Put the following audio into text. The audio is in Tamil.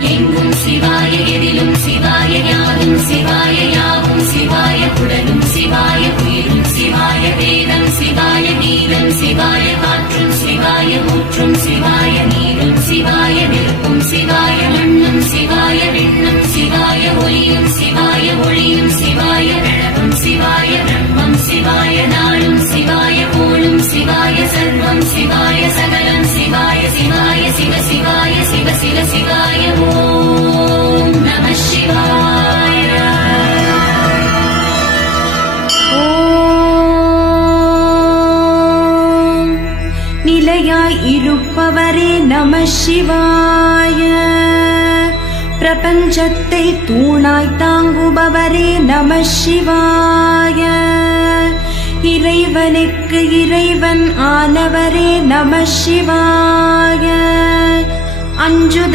எங்கும் சிவாய எதிலும் சிவாய யாதும் சிவாய யாவும் சிவாய உடலும் சிவாய உயிரும் சிவாய வேதம் சிவாய கீதம் சிவாய காற்றும் சிவாய ஊற்றும் சிவாய நீரும் சிவாய நெருப்பும் சிவாய மண்ணும் சிவாய விண்ணும் சிவாய ஒளியும் சிவாய ஒளியும் சிவாய நலவும் சிவாய பிரம்மம் சிவாய நாளும் சிவாய போலும் சிவாய சர்வம் சிவாய சகலம் சிவாய சிவாய சிவ சிவாய சிவ சிவ சிவாய ஓம் நம சிவாய. ஓம் நிலையாய் இருப்பவரே நம சிவாய. பிரபஞ்சத்தை தூணாய் தாங்குபவரே நம சிவாய. இறைவனுக்கு இறைவன் ஆனவரே நம சிவாய. அஞ்சுத